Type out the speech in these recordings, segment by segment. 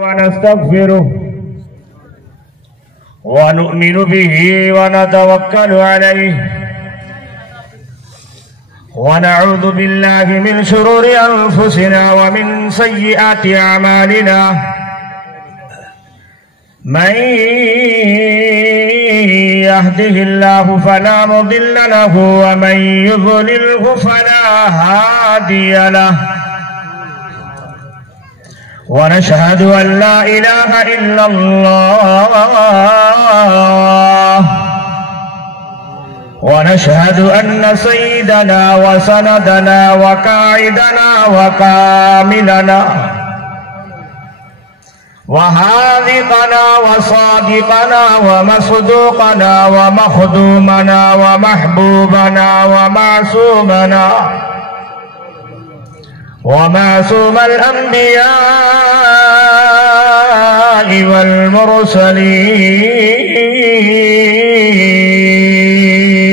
ونستغفره ونؤمن به ونتوكل عليه ونعوذ بالله من شرور أنفسنا ومن سيئات أعمالنا من يهده الله فلا مضل له ومن يضلله فلا هادي له ونشهد أن لا إله إلا الله ونشهد أن سيدنا وسندنا وقائدنا وكاملنا وهادقنا وصادقنا ومصدوقنا ومخدومنا ومحبوبنا ومعصومنا ومعصوم الأنبياء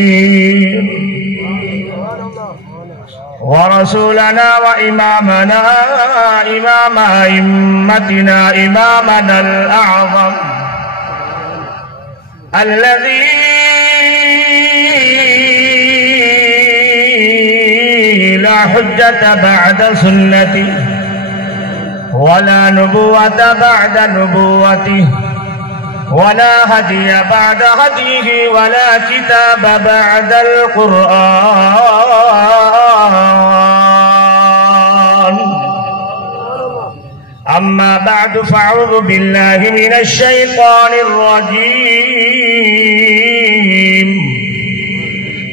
والمرسلين ورسولنا وإمامنا إمام أئمتنا إمامنا الأعظم الذي لا حجة بعد سنته ولا نبوة بعد نبوته ولا هدي بعد هديه ولا كتاب بعد القرآن. أما بعد فأعوذ بالله من الشيطان الرجيم.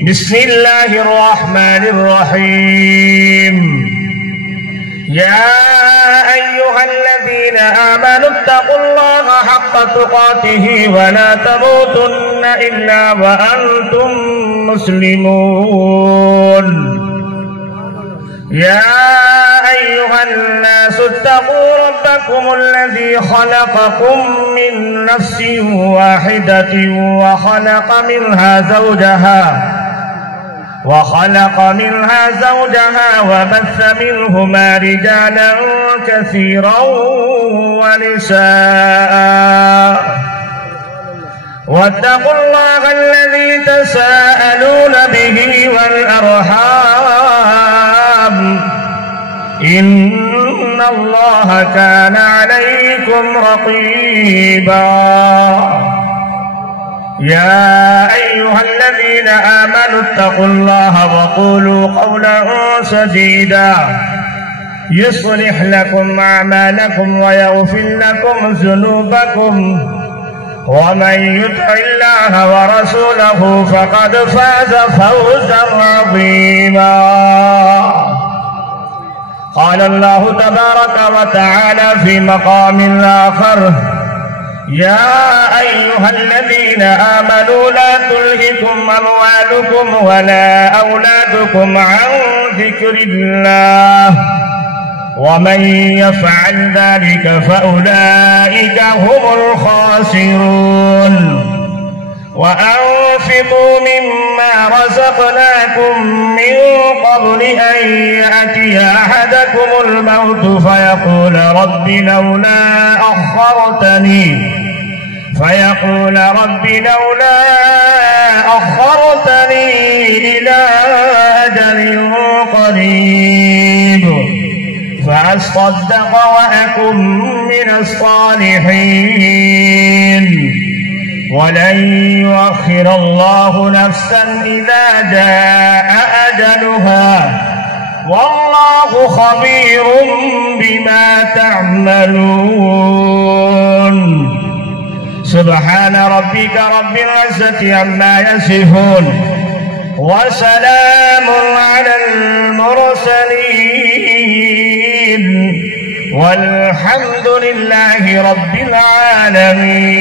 بسم الله الرحمن الرحيم. يا أيها الذين آمنوا اتقوا الله حق تقاته ولا تموتن إلا وأنتم مسلمون. يا أيها الناس اتقوا ربكم الذي خلقكم من نفس واحدة وخلق منها زوجها وبث منهما رجالا كثيرا ونساء واتقوا الله الذي تساءلون به والأرحام إن الله كان عليكم رقيبا. يا أيها الذين آمنوا اتقوا الله وقولوا قولا سديدا يصلح لكم أعمالكم ويغفر لكم ذنوبكم ومن يطع الله ورسوله فقد فاز فوزا عظيما. قال الله تبارك وتعالى في مقام آخر: يا أيها الذين آمنوا لا تلهكم أموالكم ولا أولادكم عن ذكر الله ومن يفعل ذلك فأولئك هم الخاسرون. وأنفقوا مما رزقناكم من قبل أن يأتي أحدكم الموت فيقول رب لولا أخرتني إلى أجل قريب فأصدق وأكن من الصالحين ولن يؤخر الله نفسا إذا جاء أجلها والله خبير بما تعملون. سبحان ربك رب العزة عما يصفون وسلام على المرسلين والحمد لله رب العالمين.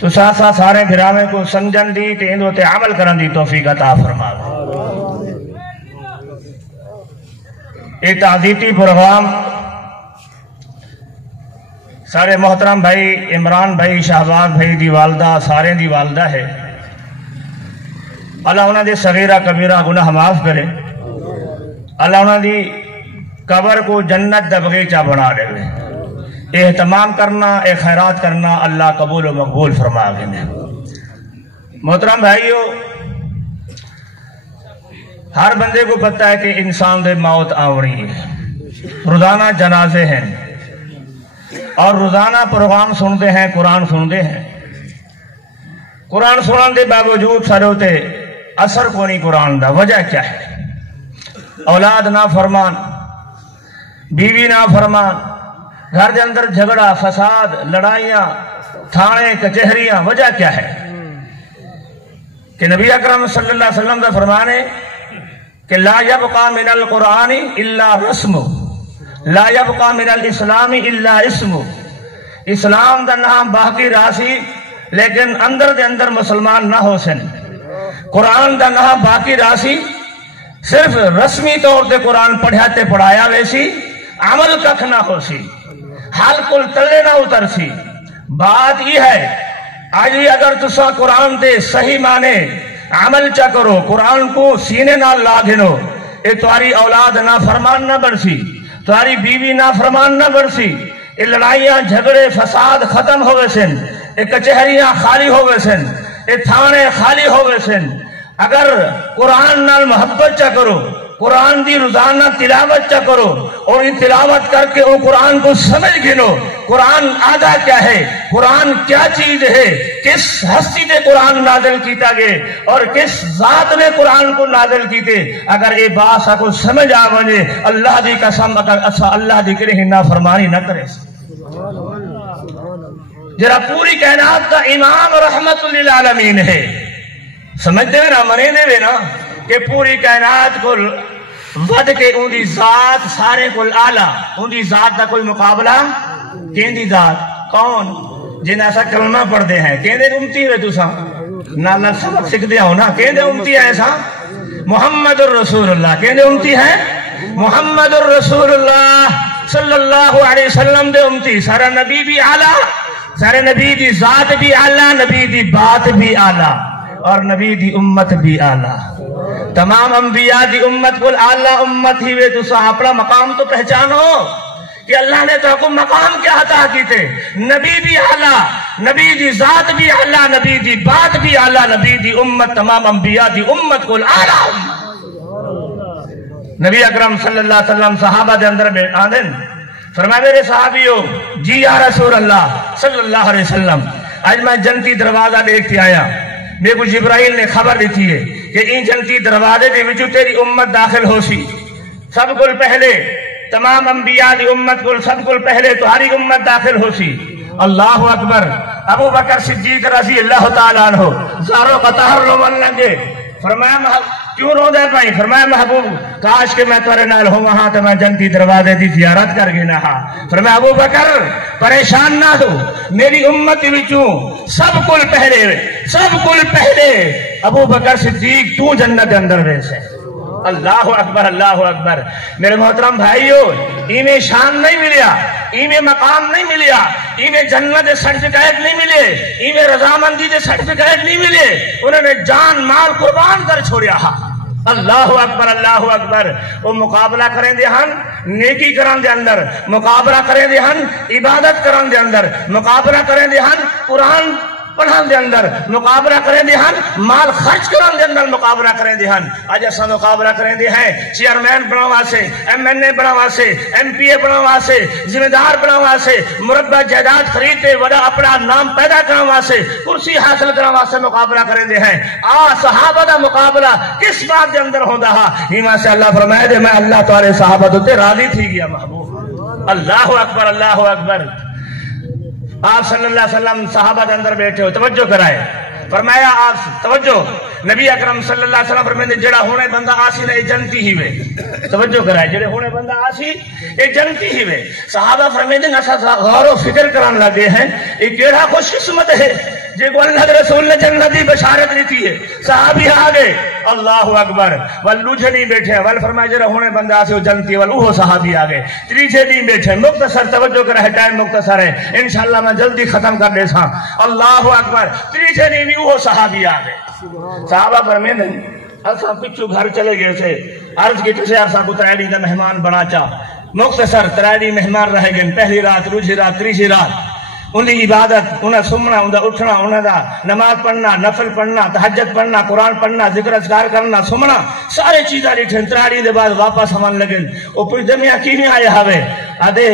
تو ساتھ ساتھ سارے بھراویں کو سمجھن دی تے اندو تے عمل کرن دی توفیق عطا فرما دے۔ یہ تعزیتی پروگرام سارے محترم بھائی عمران بھائی شہباز بھائی دی والدہ سارے دی والدہ ہے، اللہ انہاں دے صغیرہ کبیرہ گناہ معاف کرے، اللہ انہاں دی قبر کو جنت دا بغیچہ بنا دے۔ اہتمام کرنا اے خیرات کرنا اللہ قبول و مقبول فرما گئے۔ محترم بھائیو، ہر بندے کو پتہ ہے کہ انسان دے موت آوری ہے، روزانہ جنازے ہیں اور روزانہ پروگرام سنتے ہیں، قرآن سنتے ہیں۔ قرآن سنن دے باوجود سارے ہوتے اثر کو نہیں قرآن دا، وجہ کیا ہے؟ اولاد نہ فرمان، بیوی نہ فرمان، گھر کے اندر جھگڑا فساد لڑائیاں تھانے کچہریاں، وجہ کیا ہے؟ کہ نبی اکرم صلی اللہ علیہ وسلم کا فرمان ہے کہ لا یبقى من القرآن الا رسم، لا یبقى من الاسلام الا اسم۔ اسلام دا نام باقی راسی لیکن اندر دے اندر مسلمان نہ ہو سن، قرآن دا نام باقی راسی صرف رسمی طور تے قرآن پڑھاتے پڑھایا ویسی عمل ککھ نہ ہو سی، حال کل تلے نہ اتر سی۔ بات یہ ہے آج اگر تسا قرآن تے صحیح مانے عمل چا کرو، قرآن کو سینے نہ لا گھنو، اے تمہاری اولاد نہ فرمان نہ بڑسی، تمہاری بیوی نہ فرمان نہ بڑسی، اے لڑائیاں جھگڑے فساد ختم ہوئے سن، اے کچہریاں خالی ہوئے سن، اے تھانے خالی ہوئے سن۔ اگر قرآن نال محبت چا کرو، قرآن دی روزانہ تلاوت چا کرو اور یہ تلاوت کر کے وہ قرآن کو سمجھ گنو، قرآن آدھا کیا ہے، قرآن کیا چیز ہے، کس ہستی نے قرآن نازل کیتا گئے اور کس ذات نے قرآن کو نازل کیتے، اگر یہ بات کو سمجھ آ بنے اللہ دی قسم اگر اسا اللہ دی کرے نہ فرمانی نہ کرے۔ جرا پوری کائنات کا امام رحمت للعالمین ہے، سمجھتے ہیں نا، مرینے ہوئے نا کہ پوری کائنات کو ود کے ان دی ذات سارے کو آلہ، ان دی ذات دا کوئی مقابلہ کین دی ذات کون؟ جن ایسا کلمہ پڑھتے ہیں کہندے امتی ہوئے تو سا نالا سبق سکھ دیا ہو نا، کہندے امتی ہے ایسا محمد الرسول اللہ، کہندے امتی ہے محمد الرسول اللہ صلی اللہ علیہ وسلم دے امتی۔ سارا نبی بھی آلہ، سارے نبی دی ذات بھی آلہ، نبی دی بات بھی آلہ اور نبی دی امت بھی آلہ۔ تمام انبیاء دی امت کو آلہ امت ہی وے، تو اپنا مقام تو پہچانو کہ اللہ نے تو حکم مقام کیا عطا کیتے۔ نبی بھی آلہ، نبی دی ذات بھی آلہ، نبی دی بات بھی آلہ، نبی دی امت تمام انبیاء دی امت کو آلہ امت۔ نبی اکرم صلی اللہ علیہ وسلم صحابہ دے اندر میں آدن فرمایا میرے صحابیو جی یا رسول اللہ صلی اللہ علیہ وسلم، آج میں جنتی دروازہ دیکھتے آیا، میرے کو جبرائیل نے خبر دیتی ہے کہ ان جنتی دروازے دے وچوں تیری امت داخل ہو سی، سب کو پہلے تمام انبیاء دی امت کو سب کو پہلے تمہاری امت داخل ہو سی۔ اللہ اکبر۔ ابو بکر صدیق رضی اللہ تعالیٰ عنہ زارو قطار رومن لگے، فرمایا کیوں رو دے پائی؟ فرمایا محبوب کاش کہ میں تورے نال ہوں وہاں تو میں جنتی دروازے دی زیارت کر گئی نہ۔ فرمایا ابو بکر پریشان نہ ہو، میری امت وچوں سب کل پہلے ابو بکر صدیق تو جنت اندر ویسے۔ اللہ اکبر اللہ اکبر۔ میرے محترم بھائیو، انہیں شان نہیں ملیا، انہیں مقام نہیں ملیا، انہیں جنت سرٹیفکیٹ نہیں ملے، انہیں رضامندی کے سرٹیفکیٹ نہیں ملے، انہوں نے جان مال قربان کر چھوڑیا۔ اللہ اکبر اللہ اکبر۔ وہ مقابلہ کریں دے ہن نیکی کرن دے اندر، مقابلہ کریں دے ہن عبادت کرن دے اندر، مقابلہ کریں دے ہن قرآن پڑھان دے اندر، مقابلہ کریں دے ہن مال خرچ کرن دے اندر، مقابلہ کریں دے ہن آج ایسا مقابلہ کریں دے ہیں چیئرمین بناوا سے، ایم این اے بناوا سے، ایم پی اے بناوا سے، ذمہ دار بناوا سے، مربع جائیداد خریدتے وڈا اپنا نام پیدا کروا سے، کرسی حاصل کروا سے مقابلہ کریں دے ہیں۔ صحابہ دا مقابلہ کس بات دے اندر ہوندا ہا؟ ایمان سے اللہ فرمائے دے میں اللہ تعالی صحابہ تے راضی تھی گیا محبوب۔ اللہ اکبر اللہ اکبر۔ آپ صلی اللہ علیہ وسلم صحابہ کے اندر بیٹھے ہو، توجہ کرائے، فرمایا آپ توجہ نبی اکرم صلی اللہ علیہ وسلم فرمائے جڑا ہونے بندہ آسی نہ جنتی ہی وے. توجہ کرائے جڑے ہونے بندہ آسی یہ جنتی ہی وے. صحابہ فرمائے اسا غور و فکر کران لگے ہیں یہ کیڑا خوش قسمت ہے جے کو اللہ رسول نے جنت کی بشارت دیتی ہے. صحابی آگے اللہ اکبر ول دوجے دن بیٹھے ول فرمائے جڑا ہونے بندہ آسی وہ جنتی ول وہ صحابی آگے. تیسرے دن بیٹھے مختصر توجہ کرے ٹائم مختصر ہے انشاءاللہ میں جلدی ختم کر دے سا. اللہ اکبر تیسرے دن بھی وہ صحابی آگے. صحابہ فرمائے اسا پچھو گھر چلے گئے تھے عرض کی تسے اسا کو ترے دن مہمان بنا چا. مختصر ترے دن مہمان رہ گئے پہلی رات دوسری رات تیسری رات انہیں عبادت انہیں سمنا انہیں اٹھنا انہیں دا نماز پڑھنا نفل پڑھنا تہجد پڑھنا قرآن پڑھنا ذکر اذکار کرنا سمنا سارے چیزاں ڈٹھن تراڑی دے بعد واپس ہمن لگن. او پوچھتے میاں کی نہیں آئے ہوئے آدھے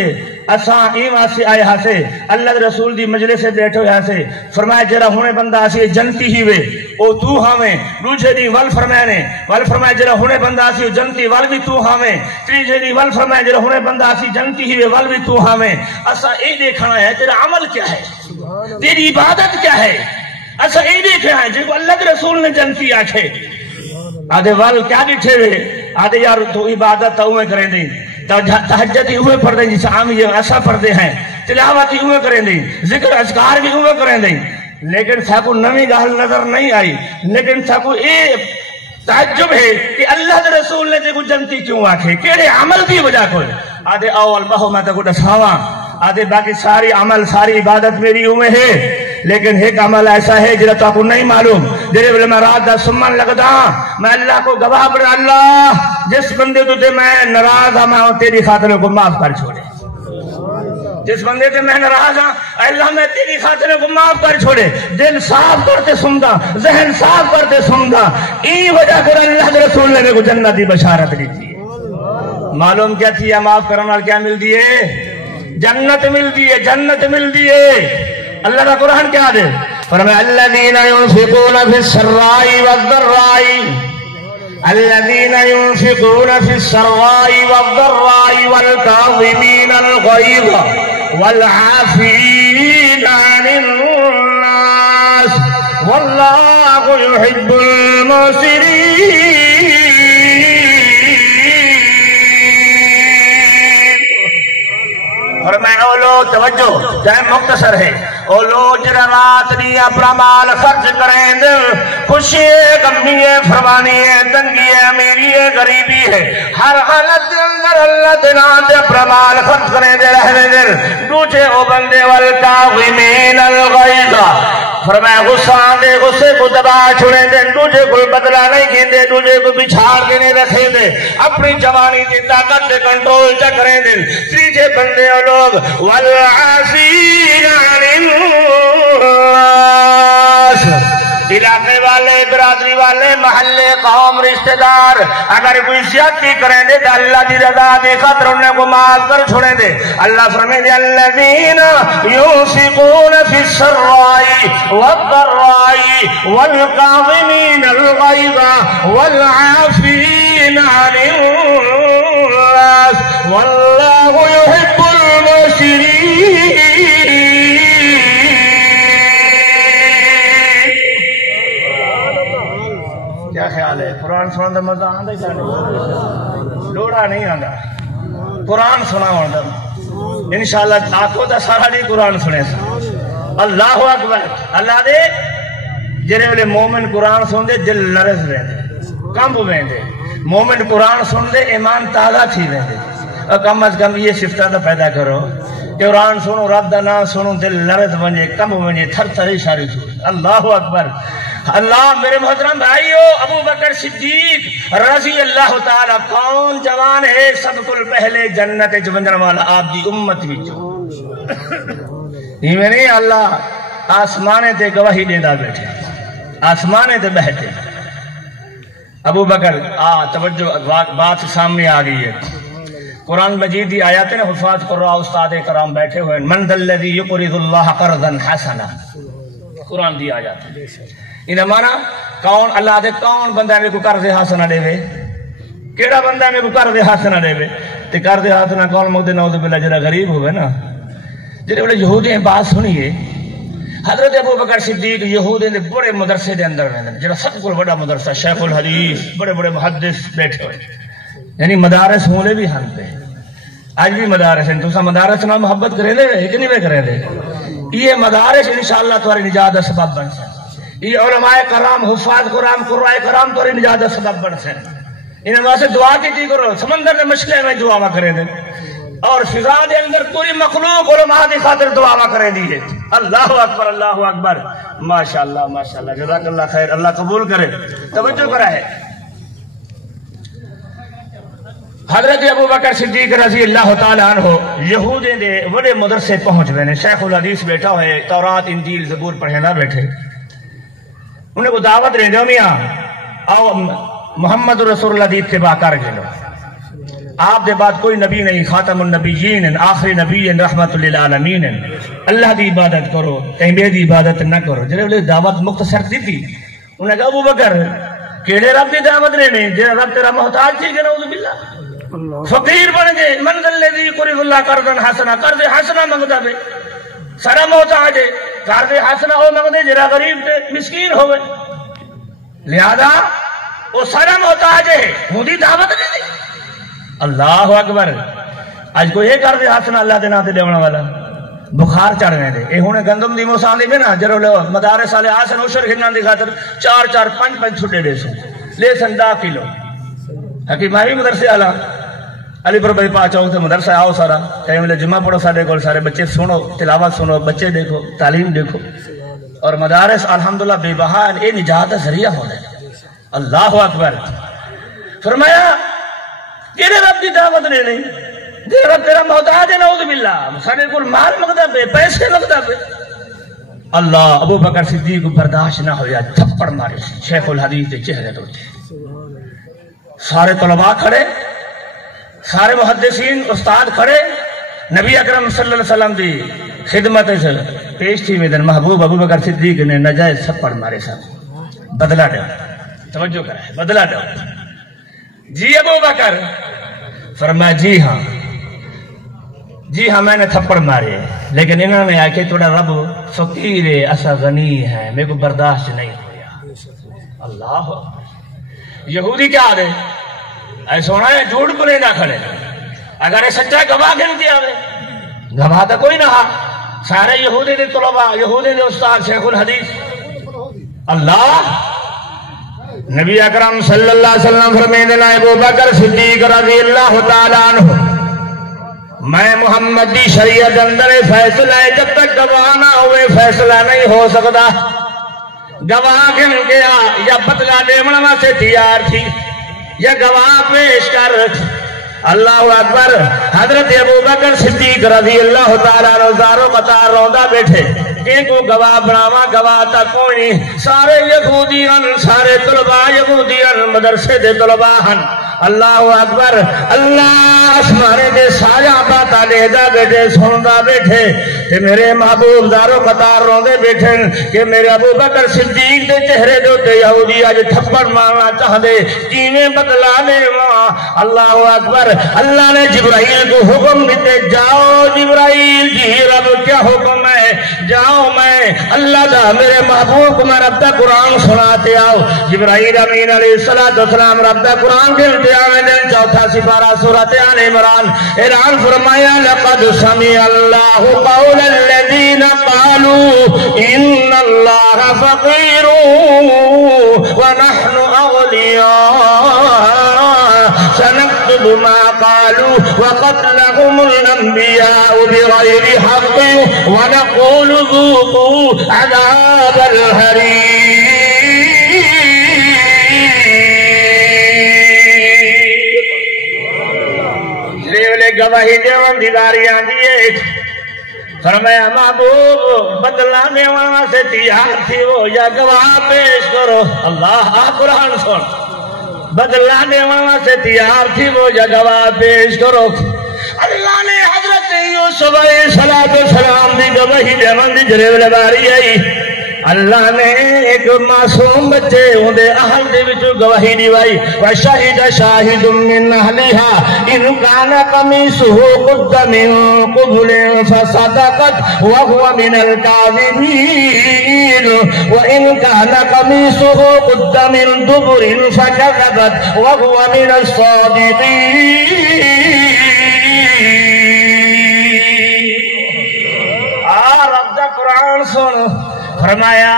اساں ایمان سے آئے ہاں سے اللہ رسول دی مجلس سے بیٹھے ہوئے ہاں سے. فرمایا جرا ہونے بندہ آسی جنتی ہی وے او تو ہمیں. دوسرے دی ول فرمایا نے ول فرمایا جرا ہونے بندہ آسی جنتی ول بھی تو ہمیں. تیسرے دی ول فرمایا جرا ہونے بندہ آسی جنتی ہی وے ول بھی تو ہمیں. اساں اے دیکھنا ہے تیرا عمل کیا ہے تیری عبادت کیا ہے. اساں اے دیکھنا ہے جو اللہ کے رسول نے جنتی آکھے. آدھے ول کیا بیٹھے ہوئے آدھے یار تو عبادت تو میں کریں دیں تہجد ہی ہوئے پڑھ دیں جسے عام یہ ایسا پڑھتے ہیں تلاوت ہی ہوئے کریں دیں ذکر اذکار بھی ہوئے کریں دیں. لیکن ساکو نمی گال نظر نہیں آئی. لیکن ساکو اے تعجب ہے کہ اللہ کے رسول نے دیکھو جنتی کیوں آکھے کیڑے عمل کی وجہ کوئی. آدھے اول بہو میں تکو دساواں آدھے باقی ساری عمل ساری عبادت میری ہوئے ہے لیکن ایک عمل ایسا ہے جنہا تو آپ کو نہیں معلوم. جنہے بلے میں رات دا سمن لگتا میں اللہ کو گواہ بڑھا اللہ جس بندے تو تے میں ناراض ہاں میں تیری خاطروں کو معاف کر چھوڑے. جس بندے تے میں ناراض ہاں اللہ میں تیری خاطروں کو معاف کر چھوڑے. دل صاف کرتے سندا ذہن صاف کرتے سندا ای وجہ کر اللہ کے رسول نے کو جنت دی بشارت دی تھی. معلوم کیا تھی معاف کرنے والا کیا مل دیئے جنت مل دیئے جنت مل دیئے. اللہ کا قرآن کیا دے فرمائے الذین ينفقون فی السراء والضراء الذین ينفقون فی السراء والضراء والکاظمین الغیظ والعافین عن الناس واللہ يحب المحسنین. اور میں اولو توجہ ٹائم مختصر ہے اولو جرا رات دی اپنا مال خرچ کریں دل خوشی ہے غمی ہے فرمانی ہے تنگی ہے امیری ہے غریبی ہے ہر حالت دے اندر اللہ تعالیٰ دے اپنا مال خرچ کریں دے رہنے دل. دوجے او بندے والکاظمین الغیظ فرمایا غصہ دے غصے کو دبا چھوڑے دے دوجے کو بدلہ نہیں کھیں دے دوجے کو بچھاڑ کے نہیں رکھیں دے اپنی جوانی کی طاقت دے کنٹرول چکریں دے. تیجے بندے او لوگ والعافین عن الناس علاقے والے برادری والے محلے قوم رشتہ دار اگر کوئی زیادتی کریں دے تو اللہ دی رضا دی خاطر انہیں کو معاف کر چھوڑیں دے. اللہ فرمائے دے الذین ينفقون فی السراء والضراء والکاظمین الغیظ والعافین عن الناس واللہ يحب المحسنین. کیا خیال ہے قرآن سننے مزہ آندا ہی نہیں لوڑا نہیں آندا قرآن سنا ہوندا انشاءاللہ آکھو دا سارا نہیں قرآن سنے سا. اللہ اکبر. اللہ دے جرے والے مومن قرآن سن دے دل لرز رہے کمب ویندے مومن قرآن سن دے ایمان تازہ تھی ویندے. کم از کم یہ صفتہ تو پیدا کرو قرآن سنو رب دا نام سنو دل لرز ونجے کم ونجے تھر تھر اشاری چھوڑ. اللہ اکبر. اللہ میرے محترم بھائیو ابو بکر صدیق رضی اللہ تعالیٰ کون جوان ہے سب کل پہلے جنت ونجن والا آپ دی امت وچوں یہ میں نہیں اللہ آسمانے تے گواہی دینا بیٹھے آسمانے تے بیٹھے. ابو بکر توجہ بات سامنے آ گئی ہے. قرآن مجید دی آیات نے حفاظ قرآن استاد کرام بیٹھے ہوئے من ذا الذی یقرض اللہ قرضا حسنا قرآن دی آیات انہیں مانا کون اللہ دے کون بندہ میں کو قرض حسنا دے وے کیڑا بندہ میں کو قرض حسنا دے وے تے قرض حسنا کون مود نعوذ باللہ جڑا غریب ہوئے نا جڑے بڑے یہودی ہیں بات سنیے حضرت ابو بکر صدیق یہودی دے بڑے مدرسے دے اندر رہندے جڑا سب کو بڑا مدرسہ شیخ الحدیث بڑے بڑے محدث بیٹھے ہوئے یعنی مدارس ہولے بھی ہن پہ آج بھی مدارس ہیں تساں مدارس نال محبت کرے دے کہ نہیں کرے دے یہ مدارس انشاءاللہ تمہاری نجات دا سبب بن سن یہ علماء کرام حفاظ قرآن قرائے کرام تمہاری نجات دا سبب بن سن انہاں واسطے دعا کیتی کرو سمندر دے مشکلے میں دعا کرے دے اور فضا دے اندر پوری مخلوق علماء دی خاطر دعا کرے دی ہے اللہ اکبر ماشاءاللہ جزاک اللہ خیر اللہ قبول کرے توجہ کرا ہے حضرت ابو بکر صدیق رضی اللہ تعالیٰ عنہ یہودی دے بڑے مدرسے پہنچ گئے نے شیخ الحدیث بیٹھا ہوئے تورات انجیل زبور پڑھے نہ بیٹھے انہیں کو دعوت رہے دو میاں آؤ محمد رسول اللہ دی اتباع کر گئے آپ دے بعد کوئی نبی نہیں خاتم النبیین آخری نبی رحمت للعالمین اللہ دی عبادت کرو کہیں بے دی عبادت نہ کرو جنہیں دعوت مختصر دی تھی انہوں نے کہا ابو بکر کیڑے رب دی دعوت رہنے جنہیں رب تیرا محتاج تھی کہ نعوذ باللہ فقیر بن گئے من الذی قرض اللہ قرضا حسنا قرض حسنا منگتا بے سارا محتاج ہے قرض حسنا ہو منگتے جرا غریب تے مسکین ہوئے لہذا وہ سارا محتاج ہے وہ دی دعوت نہیں دی اللہ اکبر آج کوئی یہ کر دے حسنا اللہ دے ناتے لیونا والا بخار چڑھ گئے دے اے ہونے گندم دی موسان دی نا جرو لو مدارس والے آسن اوشر کھنان دی خاطر 4-5 چھٹے دے سن لے سن 10 کلو حکیم آئی مدرسے والا علی پر بھائی پا چاہوں تو مدرسہ آؤ سارا کہیں ملے جمعہ پڑھو سارے کول سارے بچے سنو تلاوت سنو بچے دیکھو تعلیم دیکھو اور مدارس الحمدللہ بے بہا اے نجات ذریعہ ہو رہے اللہ اکبر فرمایا کیڑے رب دی دعوت نے نہیں جے رب تیرا محتاج ہے نعوذ باللہ سارے کول مال مقدہ پہ پیسے مقدہ پہ اللہ ابو بکر صدیق کو برداشت نہ ہویا تھپڑ مارے شیخ الحدیث کے چہرے تو سارے طلباء کھڑے سارے محدثین استاد کھڑے نبی اکرم صلی اللہ علیہ وسلم دی خدمت سے پیش تھی میدن محبوب ابو بکر صدیق نے نجائز تھپڑ مارے صاحب بدلہ دے توجہ کرے بدلہ دے جی ابو بکر فرمایا جی ہاں میں نے تھپڑ مارے لیکن انہوں نے آکے تھوڑا رب فقیر ہے اسا غنی ہے میرے کو برداشت نہیں ہویا اللہ یہودی کیا آدھے اے سونا ہے جھوٹ بلے نہ کھڑے اگر یہ سچا گواہ گنتی آوے گواہ تا کوئی نہ ہا سارے یہودی دے طلباء یہودی دے استاد شیخ الحدیث اللہ نبی اکرم صلی اللہ علیہ وسلم فرمیدنا ابو بکر صدیق رضی اللہ تعالیٰ عنہ میں محمد دی شریعت اندر فیصلہ ہے جب تک گواہ نہ ہوئے فیصلہ نہیں ہو سکتا گواہ گن گیا یا بدلہ دیونا سے تیار تھی یا گواہ پیش کر اللہ اکبر حضرت ابو بکر صدیق رضی اللہ تعالیٰ روزاروں قطار روندہ بیٹھے کہ کو گواہ بناوا گواہ تا کوئی نہیں سارے یہودیان سارے طلباء یہودیان مدرسے دے طلباء ہن اللہ اکبر اللہ اسمانے دے سایہ باتا لیدہ بیٹھے سندہ بیٹھے کہ میرے محبوب دارو قطار روندے بیٹھے کہ میرے ابو بکر صدیق دے چہرے دوتے یہودی آج تھپڑ مارنا چاہ دے کینے بدلانے وہاں اللہ اکبر اللہ نے جبرائیل کو حکم دیتے جاؤ جبرائیل جی رب کیا حکم ہے جاؤ میں اللہ دا میرے محبوب کو میں رب دا قرآن سناتے آؤ جبرائیل امین علیہ السلام رب دا قرآن کے دن چوتھا سپارہ سورۃ آل عمران اعلان فرمایا لقد سمع اللہ قول الذین قالوا ان اللہ فقیر ونحن اولیاء سنكتب ما قالوا وقتلهم الانبیاء بغیر حق ونقول ذوقوا عذاب الحریق گواہی دیوان دیداری آنجیے فرمایا محبوب بدلہ دیوانا سے تیار تھی وہ یا گواہ پیش کرو اللہ قرآن سن بدلہ دیوانا سے تیار تھی وہ یا گواہ پیش کرو اللہ نے حضرت یوسف علیہ السلام دی گواہی دیوان دی جریب لباری آئی اللہ نے ایک معصوم بچے اندے اہل دے وچ گواہی دیوائی وشہد شاہد من اہلها ان کان قمیصہ قد من قبل فصدقت وهو من الكاذبین وان کان قمیصہ قد من دبر فكذبت وهو من الصادقین۔ قرآن سن فرمایا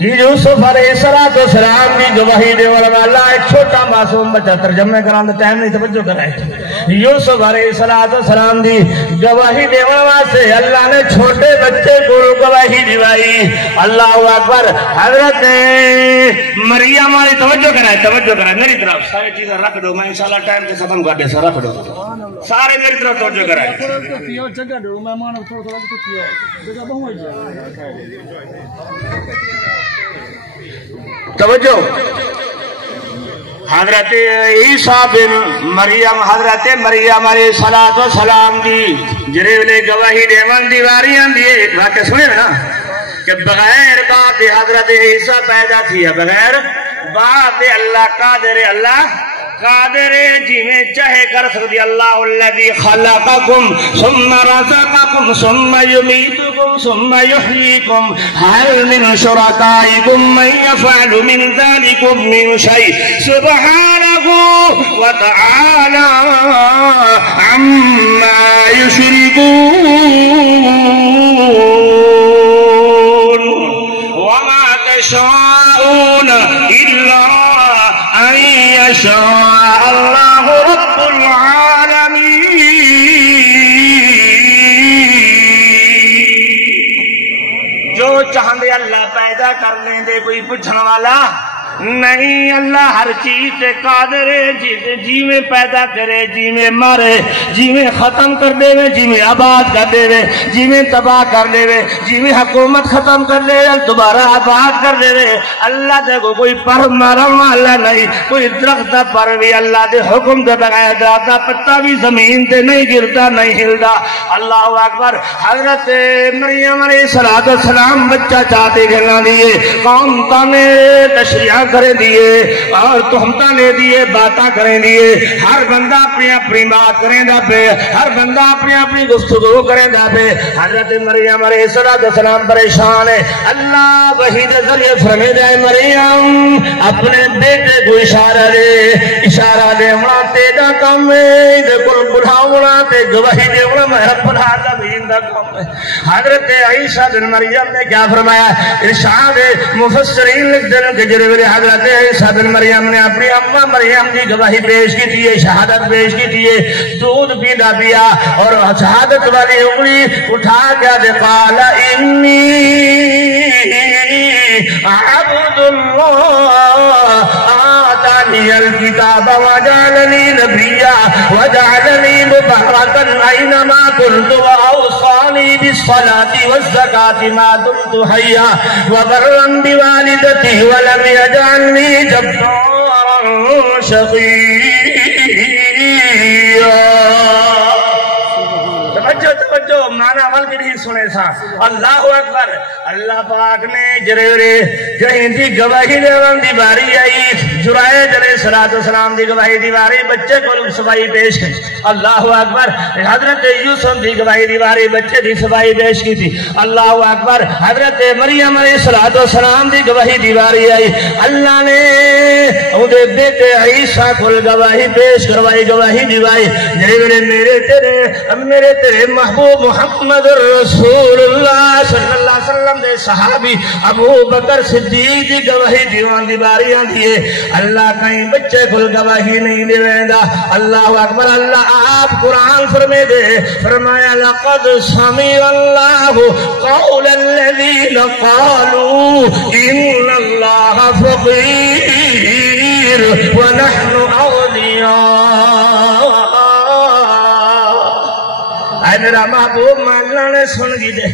یوسف علیہ السلام کی گواہی دے والا اللہ ایک چھوٹا معصوم بچہ ترجمے کران دا ٹائم نہیں توجہ کرائے یوسف علیہ السلام دی گواہی دے والا سے اللہ نے چھوٹے بچے کو گواہی دیوائی۔ اللہ اکبر۔ حضرت مریم والی توجہ کرائے میری طرف ساری چیزیں رکھ دو، میں انشاءاللہ ٹائم کے ختم کر دے سا رکھ دو سارے میری طرف توجہ کرائے۔ توجہ حضرت عیسیٰ بن مریم حضرت مریم علیہ السلام دی جرے ویلے گواہی دیوان دیواریاں دیئے واقع سنے نا کہ بغیر باپ حضرت عیسیٰ پیدا تھی بغیر باپ اللہ قادر جی میں چاہے کر سکتی اللہ الذی خلقکم ثم رزقکم ثم یمیتکم ثم یحییکم هل من شرکائکم من یفعل من ذلکم من شیء سبحانہ وتعالی عما یشرکون وما تشاءون الا ان یشاء اللہ رب العالمین۔ جو چاہندے اللہ پیدا کر لیں دے کوئی پوچھنے والا نہیں، اللہ ہر چیز تے قادر ہے، جی میں پیدا کرے جی میں مارے جی میں ختم کر دے وے جی میں آباد کر دے وے جی میں تباہ کر دے وے جی میں حکومت ختم کر دے وے دوبارہ آباد کر دے وے۔ اللہ دے کوئی پر مرم والا نہیں، کوئی درخت پر بھی اللہ دے حکم دے بغیر داتا پتہ بھی زمین تے نہیں گرتا نہیں ہلدا۔ اللہ اکبر۔ حضرت مریم علیہ السلام بچہ چاہتے گھرنا دیئے قوم تانے تشریح کریں دیئے اور تہمتہ لے دیئے باتاں کریں دیئے، ہر بندہ اپنی اپنی بات کریں دا پہ، ہر بندہ اپنی اپنی گفتگو کریں دا پہ۔ حضرت مریم علیہ السلام پریشان ہے، اللہ وحی دے ذریعے فرمے دے مریم اپنے بیٹے کو اشارہ دے وہاں تیرا کام ہے دے کل بڑھاونا تے گواہی دے وہاں میں رب العالمین دا کام ہے۔ حضرت عیسیٰ بن مریم نے کیا فرمایا؟ ارشاد مفسرین لکھ دے کہ جرے حضرت عیسیٰ بن مریم نے اپنی اماں مریم کی گواہی پیش کی تھی، شہادت پیش کی تھی، دودھ پینا پیا اور شہادت والی انگلی اٹھا کے دے قال انی عبد اللہ آتانی الکتاب وجعلنی نبیا وجعلنی مبارکا اینما کنت واوصانی بالصلاة والزکاة ما دمت حیا وبرا بوالدتی ولم يجعلني جبارا شقيا۔ توجہ معنی عمل کی نہیں سنے سا۔ اللہ اکبر۔ اللہ پاک نے جرے جہیں دی گواہی دیوان دی باری آئی جرائد علیہ السلام دی گواہی دی باری بچے کو سوائی پیش کی۔ اللہ اکبر۔ حضرت یوسف دی گواہی دی باری بچے دی سوائی پیش کی تھی۔ اللہ اکبر۔ حضرت مریم علیہ السلام دی گواہی دی باری آئی، اللہ نے اندھے بیٹے عیسیٰ کو گواہی پیش کروائی گواہی دیوائی جرے میرے تیرے محبوب محمد رسول اللہ صلی اللہ علیہ وسلم دے صحابی ابو بکر صدیق دی گواہی دیوان دی باریاں دیئے۔ اللہ کہیں بچے کل گواہی نہیں دے ویندہ۔ اللہ اکبر۔ اللہ آپ قرآن فرمے دے فرمایا لقد سمع اللہ قول الذین قالوا ان اللہ فقیر ونحن اغنیاء۔ اے میرا محبوب میں اللہ نے سن گی دے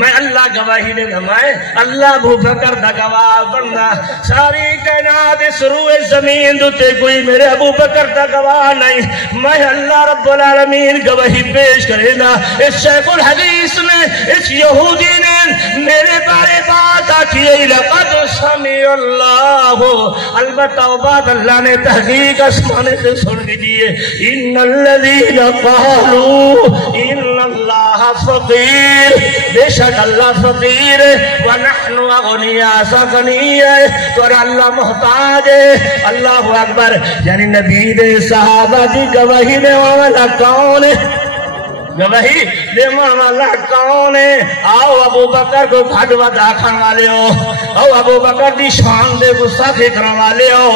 میں اللہ گواہی دے گا، میں اللہ ابو بکر دا گواہ بننا ساری کائنات سروع زمین دوتے کوئی میرے ابو بکر دا گواہ نہیں، میں اللہ رب العالمین گواہی پیش کرے گا۔ اس شیخ الحدیث نے اس یہودی نے میرے بارے بات دیئے لقد سمیع اللہ، البتہ بعد اللہ نے تحقیق اسمانے سے سن دیئے ان الذین قالوا ان اللہ فقیر، بے شک اللہ فقیر ہے، ونحن اغنیاء غنی ہے تو اللہ محتاج ہے۔ اللہ اکبر، یعنی نبی دے صحابہ دی گواہی دے والا کون ہے؟ گواہی دیوان والا کون ہے؟ آؤ ابو بکر کو گھٹ ودا کھان والے ہو، آؤ ابو بکر دی شان دے غصہ فکران والے ہو،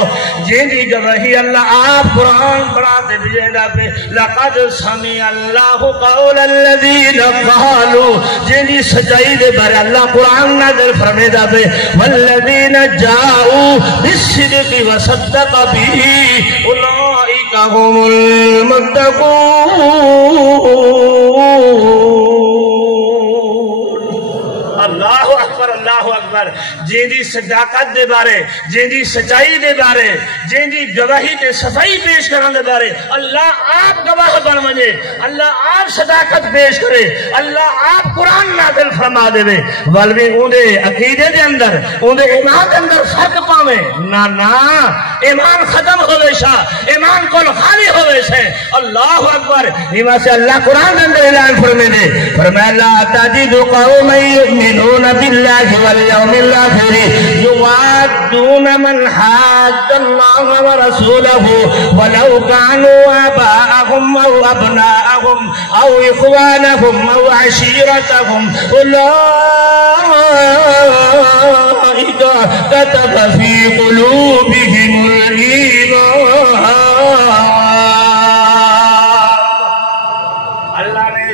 جن دی گواہی اللہ آپ قرآن پڑھاتے بجیدہ پہ لقد سمیع اللہ قول الذین قالوا، جن دی سچائی دے بارے اللہ قرآن نازل فرمیدہ پہ والذین جاؤوا بالصدق وصدق به اولئک هم المتقون۔ اللہ اکبر اللہ اکبر، جن دی صداقت دے بارے، جن دی سچائی دے بارے، جن دی گواہی تے صفائی پیش کرنے دے بارے اللہ آپ گواہ بن مجھے، اللہ آپ صداقت پیش کرے، اللہ آپ قرآن نازل فرما دے وے، والوی اندے عقیدے دے اندر، اندے ایمان دے اندر فرق پاوے نا ایمان ختم ہوئے شاہ، ایمان کل خالی ہوئے سے۔ اللہ اکبر، ایمان سے اللہ قرآن دے اندر اعلان فرمے دے، فرمائے لا تجد قوما يؤمنون بالله واليوم الآخر يوادون من حاد الله ورسوله ولو كانوا آباءهم أو أبناءهم أو إخوانهم أو عشيرتهم أولئك كتب في قلوبهم الإيمان۔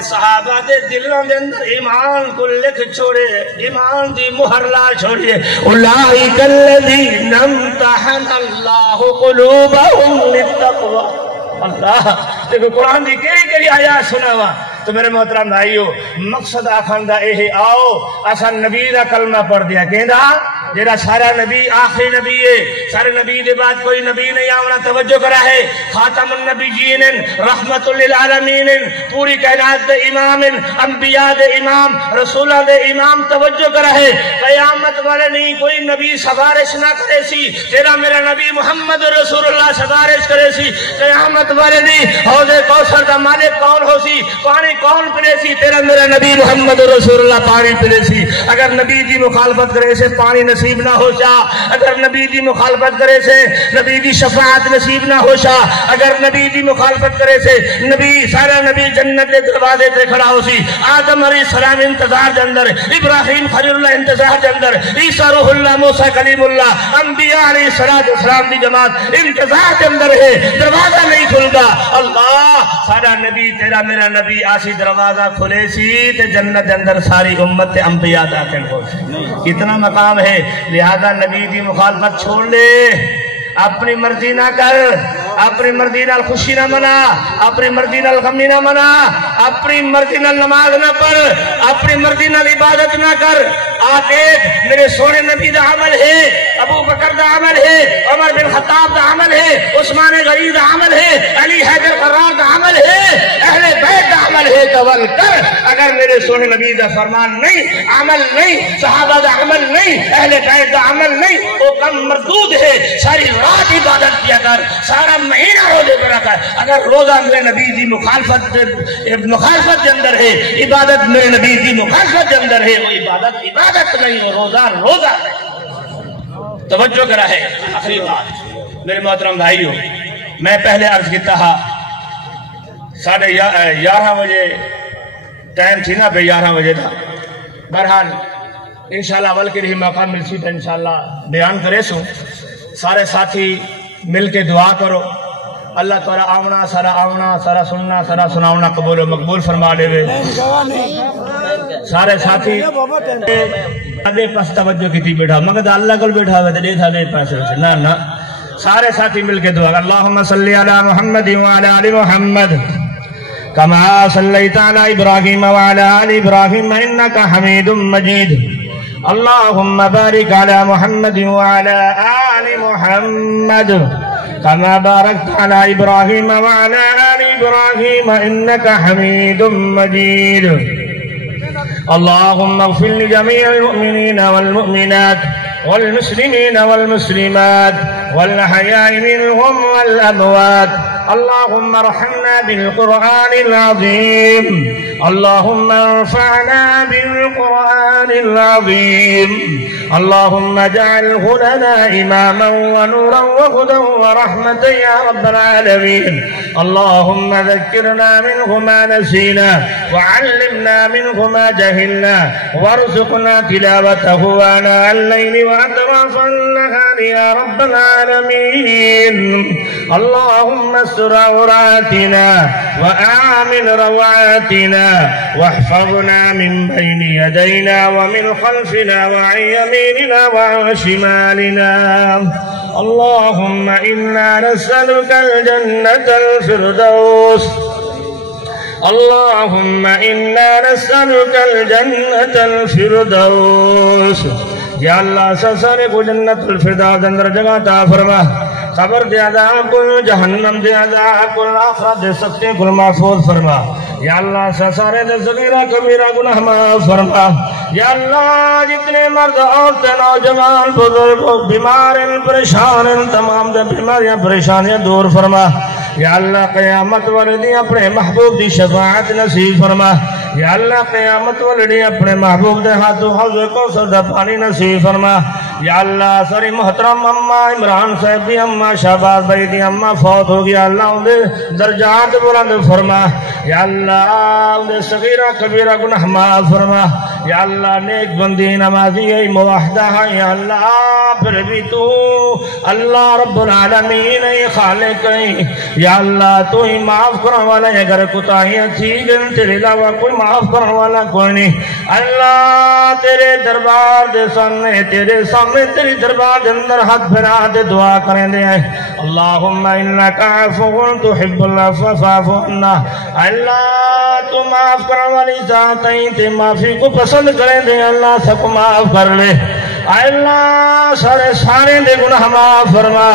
صحابہ دے دلوں دے اندر ایمان کو لکھ چھوڑے، ایمان دی مہر لا چھوڑیے، اولئک الذین امتحن اللہ قلوبہم للتقوی۔ اللہ دیکھو قرآن دی کیری آیات سنا ہوا تو میرے محترم بھائیو، مقصد آخان دا اے آؤ اسا نبی دا کلمہ پڑھ دیا کہندا جیڑا سارا نبی آخری نبی ہے، سارے نبی دے بعد کوئی نبی نہیں آونا، توجہ کرا ہے، خاتم النبیین رحمت للعالمین، پوری کائنات دے امام، انبیاء دے امام، رسولہ دے امام، توجہ کرا ہے، قیامت والے نہیں کوئی نبی سفارش نہ کرے سی، تیرا میرا نبی محمد رسول اللہ سفارش کرے سی، قیامت والے نہیں حوض کوثر دا مالک کون ہو سی، پانی کون پلے سی، تیرا میرا نبی محمد رسول اللہ پانی پلے سی۔ اگر نبی دی مخالفت کرے سے پانی نصیب نہ ہو شا، اگر نبی دی مخالفت کرے سے نبی دی شفاعت نصیب نہ ہو شا، اگر نبی دی مخالفت کرے سے نبی سارا نبی جنت دے دروازے تے کھڑا ہو سی، آدم علیہ السلام انتظار دے اندر، ابراہیم خلیل اللہ انتظار دے اندر، عیسیٰ روح اللہ، موسیٰ کلیم اللہ، انبیاء علیہ السلام دی جماعت انتظار دے اندر ہے، دروازہ نہیں کھلتا۔ اللہ سارا نبی تیرا میرا نبی آسی دروازہ کھلے سی تے جنت دے اندر ساری امت تے انبیاء داخل ہو سی، اتنا مقام ہے، لہذا نبی دی مخالفت چھوڑ لے، اپنی مرضی نہ کر، اپنی مرضی نال خوشی نہ منا، اپنی مرضی نال غمی نہ منا، اپنی مرضی نال نماز نہ پڑھ، اپنی مرضی نال عبادت نہ کر۔ آ دیکھ میرے سونے نبی دا عمل ہے، ابو بکر دا عمل ہے، عمر بن خطاب دا عمل ہے، عثمان غنی دا عمل ہے، علی حیدر قرار دا عمل ہے، اہل بیت دا عمل ہے، قبول کر۔ اگر میرے سونے نبی دا فرمان نہیں، عمل نہیں، صحابہ دا عمل نہیں، اہل بیت دا عمل نہیں، وہ کم مردود ہے۔ ساری رات عبادت کیا کر، سارا مہینہ روزے پر رکھا ہے۔ اگر روزہ میرے نبی دی مخالفت کے اندر ہے، عبادت میرے نبی دی مخالفت کے اندر ہے، وہ عبادت نہیں، وہ روزہ ہے۔ توجہ کرا ہے۔ آخری بات میرے محترم بھائیو، میں پہلے عرض کیتا ہا 11:30 بجے ٹائم تھی نا، پہ 11 بجے تھا۔ بہرحال انشاءاللہ اول کے لیے موقع مل سی تو انشاءاللہ بیان کرے سو، سارے ساتھی مل کے دعا کرو، اللہ تعالیٰ آمنا سارا سننا سارا سناؤنا قبول و مقبول فرما دے وے۔ سارے ساتھی آدھے پاس توجہ کی تھی بیٹھا، مگر اللہ کل بیٹھا ہوئے تھے دیتھا دے پاسے سے نا سارے ساتھی مل کے دعا، اللہم صلی علی محمد وعلی آل محمد کما صلیت علی ابراہیم وعلی آل ابراہیم انکا حمید مجید، اللہم بارک علی محمد وعلی آل محمد كما باركت على إبراهيم وعلى آل إبراهيم إنك حميد مجيد۔ اللهم اغفر لجميع المؤمنين والمؤمنات والمسلمين والمسلمات والأحياء منهم والأموات. اللهم ارحمنا بالقرآن العظيم. اللهم انفعنا بالقرآن العظيم. اللهم اجعله لنا إماما ونورا وهدى ورحمة يا رب العالمين. اللهم ذكرنا منه ما نسينا وعلمنا منه ما جهلنا وارزقنا تلاوته آناء الليل وأطراف النهار يا رب العالمين. اللهم استر عوراتنا وآمن روعاتنا واحفظنا من بين يدينا ومن خلفنا وعن يميننا وعن شمالنا. اللهم إنا نسألك الجنة الفردوس. اللهم إنا نسألك الجنة الفردوس. یا اللہ سسرے کو جنت الفردوس اندر جگہ عطا فرما. قبر دے عذاب کو، جہنم دے عذاب کو، آخرت دے سختی کو محفوظ فرما. یا اللہ سسارے دے صغیرہ کبیرہ گناہ معاف فرما. یا اللہ جتنے مرد عورتیں نوجوان بزرگ بیمار پریشان تمام دے بیماریاں پریشانیاں دور فرما. یا اللہ قیامت والدی اپنے محبوب دی شفاعت نصیب فرما. یا اللہ قیامت والدی اپنے محبوب دے ہاتھوں حوض کوثر دا پانی نصیب فرما. یا اللہ ساری محترم اماں عمران صاحب دی اماں شہباز بھائی دی اماں فوت ہو گیا، اللہ انہیں درجات بلند فرما. یا اللہ انہیں صغیرہ کبیرہ گناہ معاف فرما. یا اللہ نیک بندی نمازی ہے موحدہ ہے. یا اللہ پھر بھی تو اللہ رب العالمین ہے، خالق ہے. یا اللہ تو ہی معاف کرنے والا ہے. اگر کوتاہیاں تھی گئیں تیرے علاوہ کوئی معاف کرنے والا کوئی نہیں. اللہ تیرے دربار دے سامنے تیری دربار دے اندر ہاتھ پھیلا دے دعا کریں دے ہیں. اللہم انکا عفو تحب العفو فاعف عنا. اللہ تو معاف کرنے والی ذات ہیں، تے معافی کو پسند کریں دے. اللہ سب کو معاف کر لے. اللہ سارے دے گناہ معاف فرما.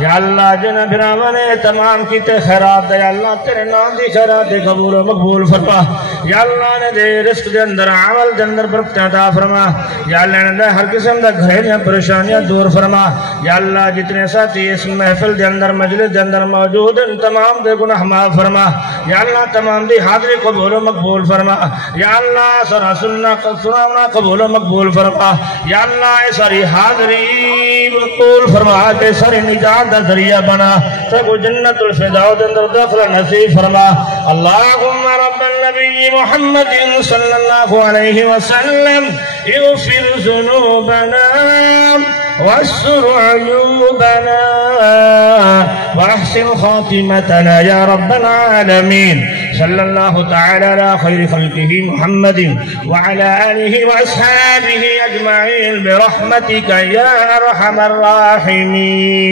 یا اللہ جن براہمن نے تمام کیتے خیرات دے، اللہ تیرے نام دی خیرات دے قبول و مقبول فرما. یا اللہ نے دے رزق دے اندر عمل دے اندر برکت عطا فرما. یا اللہ نے دے ہر قسم دا گھریلیاں پریشانیاں دور فرما. یا اللہ جتنے ساتھی اس محفل دے اندر مجلس دے اندر موجود ہیں تمام دے گناہ معاف فرما. یا اللہ تمام دی حاضری قبول و مقبول فرما. یا اللہ سنا سننا قبول و مقبول فرما. یا اللہ ساری حاضری قبول فرما کے ساری نجات دا ذریعہ بنا. سب جنت الفردوس دے اندر داخلہ نصیب فرما. اللہم رب النبی محمد صلی اللہ علیہ وسلم اغفر ذنوبنا واستر عیوبنا واحسن خاتمتنا یا رب العالمین. صلی اللہ تعالی علی خیر خلقہ محمد وعلى آلہ واصحابہ اجمعین برحمتک یا ارحم الراحمین.